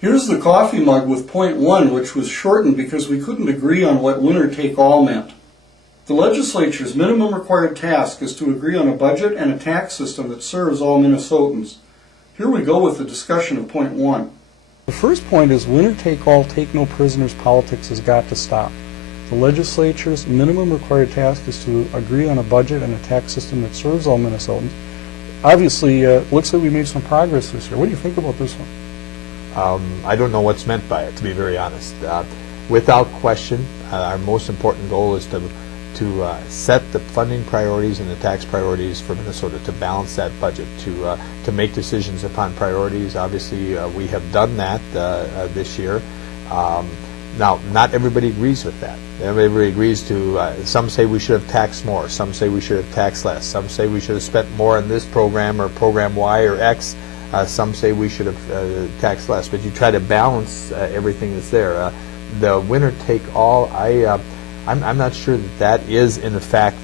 Here's the coffee mug with point 1, which was shortened because we couldn't agree on what winner-take-all meant. The legislature's minimum required task is to agree on a budget and a tax system that serves all Minnesotans. Here we go with the discussion of point 1. The first point is winner-take-all, take no prisoners politics has got to stop. The legislature's minimum required task is to agree on a budget and a tax system that serves all Minnesotans. Obviously, it looks like we made some progress this year. What do you think about this one? I don't know what's meant by it, to be very honest. Without question, our most important goal is to set the funding priorities and the tax priorities for Minnesota, to balance that budget, to make decisions upon priorities. Obviously, we have done that this year. Now, not everybody agrees with that. Everybody agrees to, some say we should have taxed more, some say we should have taxed less, some say we should have spent more on this program or program Y or X. Some say we should have taxed less, but you try to balance everything that's there. The winner-take-all, I'm not sure that is, in fact,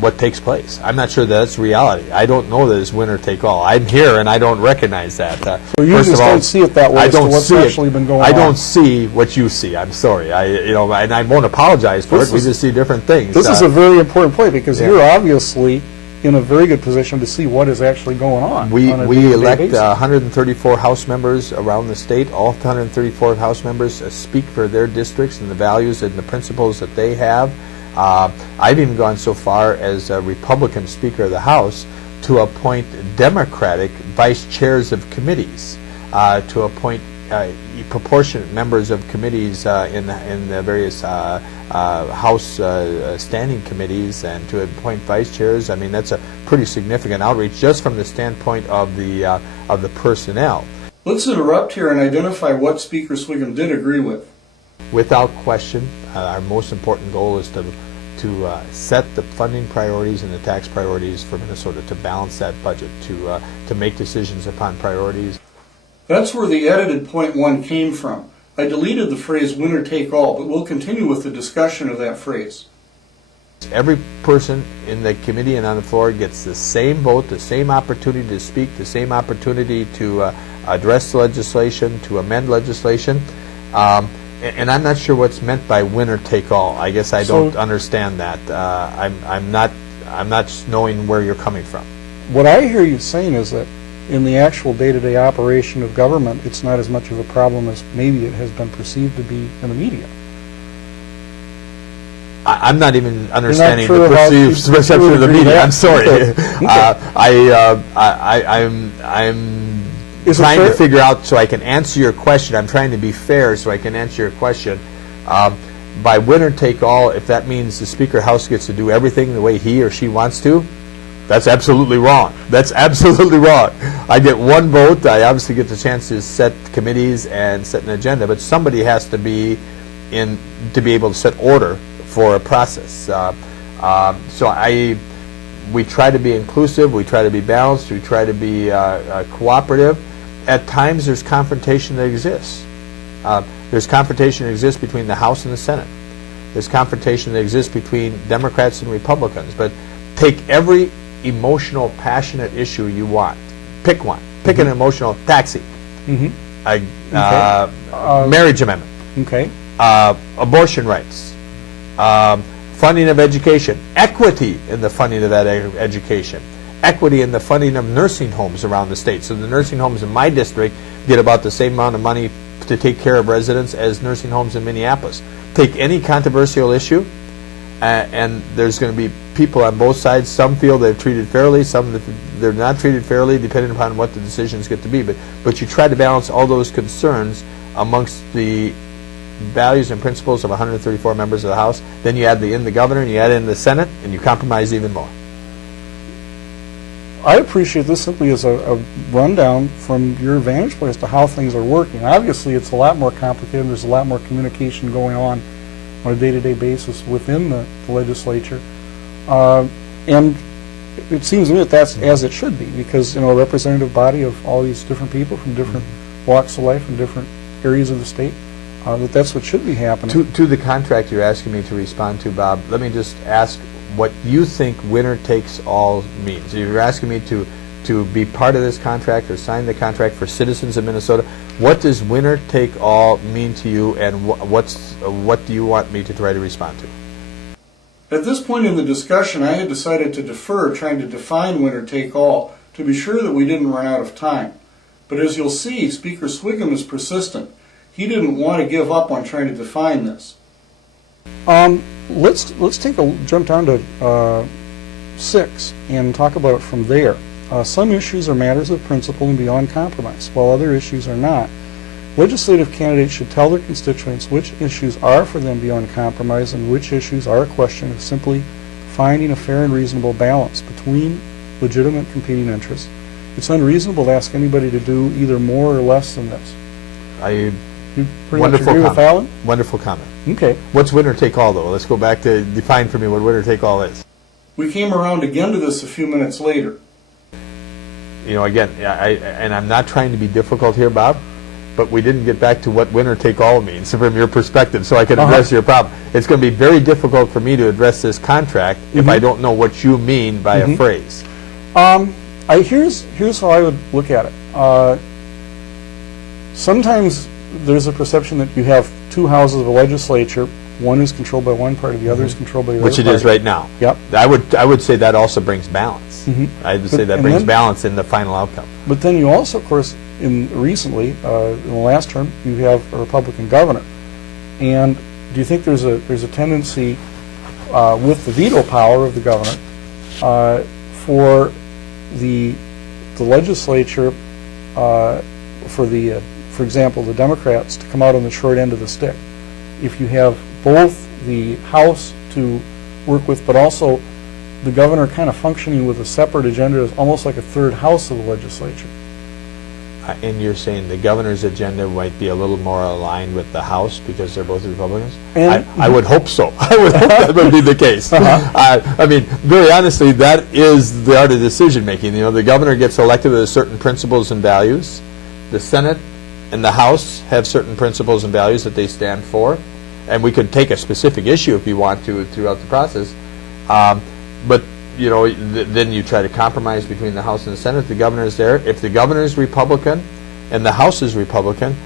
what takes place. I'm not sure that's reality. I don't know that it's winner-take-all. I'm here, and I don't recognize that. So you just don't see it that way as to what's actually been going on? I don't see what you see. I'm sorry. And I won't apologize for it. We just see different things. This is a very important point, because you're obviously in a very good position to see what is actually going on. We elect 134 House members around the state. All 134 House members speak for their districts and the values and the principles that they have. I've even gone so far as a Republican Speaker of the House to appoint Democratic vice chairs of committees, to appoint proportionate members of committees in the various House standing committees, and to appoint vice chairs. I mean, that's a pretty significant outreach just from the standpoint of the personnel. Let's interrupt here and identify what Speaker Sviggum did agree with. Without question, our most important goal is to set the funding priorities and the tax priorities for Minnesota, to balance that budget, to make decisions upon priorities. That's where the edited point 1 came from. I deleted the phrase winner-take-all, but we'll continue with the discussion of that phrase. Every person in the committee and on the floor gets the same vote, the same opportunity to speak, the same opportunity to address legislation, to amend legislation. And I'm not sure what's meant by winner-take-all. I guess I don't understand that. I'm not knowing where you're coming from. What I hear you saying is that in the actual day-to-day operation of government, it's not as much of a problem as maybe it has been perceived to be in the media. I'm not even understanding the perceived perception of the media. I'm sorry. Okay. I'm trying to figure out so I can answer your question. I'm trying to be fair so I can answer your question. By winner-take-all, if that means the Speaker of the House gets to do everything the way he or she wants to, that's absolutely wrong. That's absolutely wrong. I get one vote. I obviously get the chance to set committees and set an agenda, but somebody has to be able to set order for a process. So we try to be inclusive. We try to be balanced. We try to be cooperative. At times, there's confrontation that exists. There's confrontation that exists between the House and the Senate. There's confrontation that exists between Democrats and Republicans. But take every emotional, passionate issue you want. Pick one. Pick an emotional taxi. Marriage amendment. Okay. Abortion rights. Funding of education. Equity in the funding of that education. Equity in the funding of nursing homes around the state. So the nursing homes in my district get about the same amount of money to take care of residents as nursing homes in Minneapolis. Take any controversial issue, and there's going to be people on both sides. Some feel they're treated fairly, some they're not treated fairly, depending upon what the decisions get to be. But you try to balance all those concerns amongst the values and principles of 134 members of the House. Then you add in the governor, and you add in the Senate, and you compromise even more. I appreciate this simply as a rundown from your vantage point as to how things are working. Obviously, it's a lot more complicated. There's a lot more communication going on a day-to-day basis within the legislature. And it seems to me that that's as it should be, because, a representative body of all these different people from different walks of life and different areas of the state, that's what should be happening. To the contract you're asking me to respond to, Bob, let me just ask what you think winner takes all means. You're asking me to to be part of this contract or sign the contract for citizens of Minnesota. What does winner take all mean to you, and what do you want me to try to respond to? At this point in the discussion, I had decided to defer trying to define winner take all to be sure that we didn't run out of time. But as you'll see, Speaker Sviggum is persistent. He didn't want to give up on trying to define this. Let's take a jump down to 6 and talk about it from there. Some issues are matters of principle and beyond compromise, while other issues are not. Legislative candidates should tell their constituents which issues are for them beyond compromise and which issues are a question of simply finding a fair and reasonable balance between legitimate competing interests. It's unreasonable to ask anybody to do either more or less than this. You pretty much agree with that one? Wonderful comment. Okay. What's winner take all, though? Let's go back to define for me what winner take all is. We came around again to this a few minutes later. You know, again, and I'm not trying to be difficult here, Bob, but we didn't get back to what winner take all means from your perspective, so I can address your problem. It's going to be very difficult for me to address this contract if I don't know what you mean by a phrase. Here's how I would look at it. Sometimes there's a perception that you have two houses of a legislature. One is controlled by one party, the other is controlled by the other party. Which it is right now. Yep. I would say that also brings balance. I would say that brings balance in the final outcome. But then you also, of course, recently, in the last term, you have a Republican governor. And do you think there's a tendency with the veto power of the governor for the legislature, for example, the Democrats to come out on the short end of the stick? If you have both the House to work with, but also the governor kind of functioning with a separate agenda as almost like a third house of the legislature. And you're saying the governor's agenda might be a little more aligned with the House because they're both Republicans? I would hope so. I would hope that would be the case. I mean, very honestly, that is the art of decision making. You know, the governor gets elected with certain principles and values. The Senate and the House have certain principles and values that they stand for. And we could take a specific issue if you want to throughout the process. But, you know, then you try to compromise between the House and the Senate. The governor is there. If the governor is Republican and the House is Republican,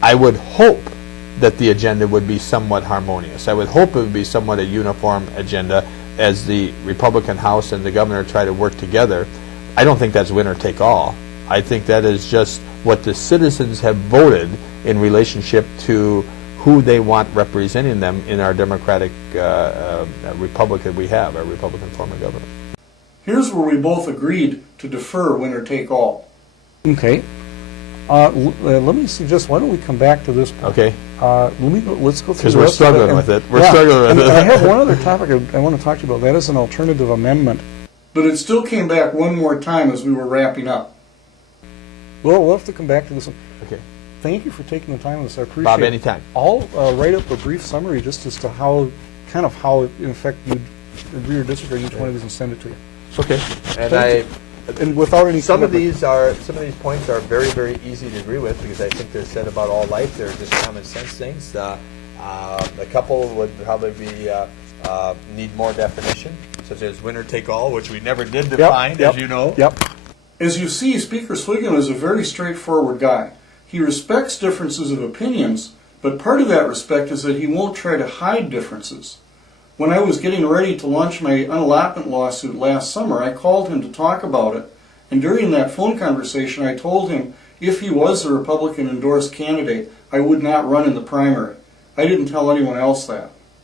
I would hope that the agenda would be somewhat harmonious. I would hope it would be somewhat a uniform agenda as the Republican House and the governor try to work together. I don't think that's winner take all. I think that is just what the citizens have voted in relationship to who they want representing them in our democratic republic that we have, our Republican form of government. Here's where we both agreed to defer winner take all. Okay. Let me suggest, why don't we come back to this point? Okay. Let's go through because we're struggling with it. We're struggling with it. I have one other topic I want to talk to you about. That is an alternative amendment. But it still came back one more time as we were wrapping up. Well, we'll have to come back to this one. Okay. Thank you for taking the time with us. I appreciate it. Bob, anytime. I'll write up a brief summary just as to how, in effect, you'd agree or disagree on each one of these and send it to you. Okay. And without any some of these points are very, very easy to agree with because I think they're said about all life. They're just common sense things. A couple would probably be need more definition, such as winner take all, which we never did define, as you know. Yep. As you see, Speaker Sviggum is a very straightforward guy. He respects differences of opinions, but part of that respect is that he won't try to hide differences. When I was getting ready to launch my unallotment lawsuit last summer, I called him to talk about it, and during that phone conversation I told him if he was a Republican-endorsed candidate, I would not run in the primary. I didn't tell anyone else that.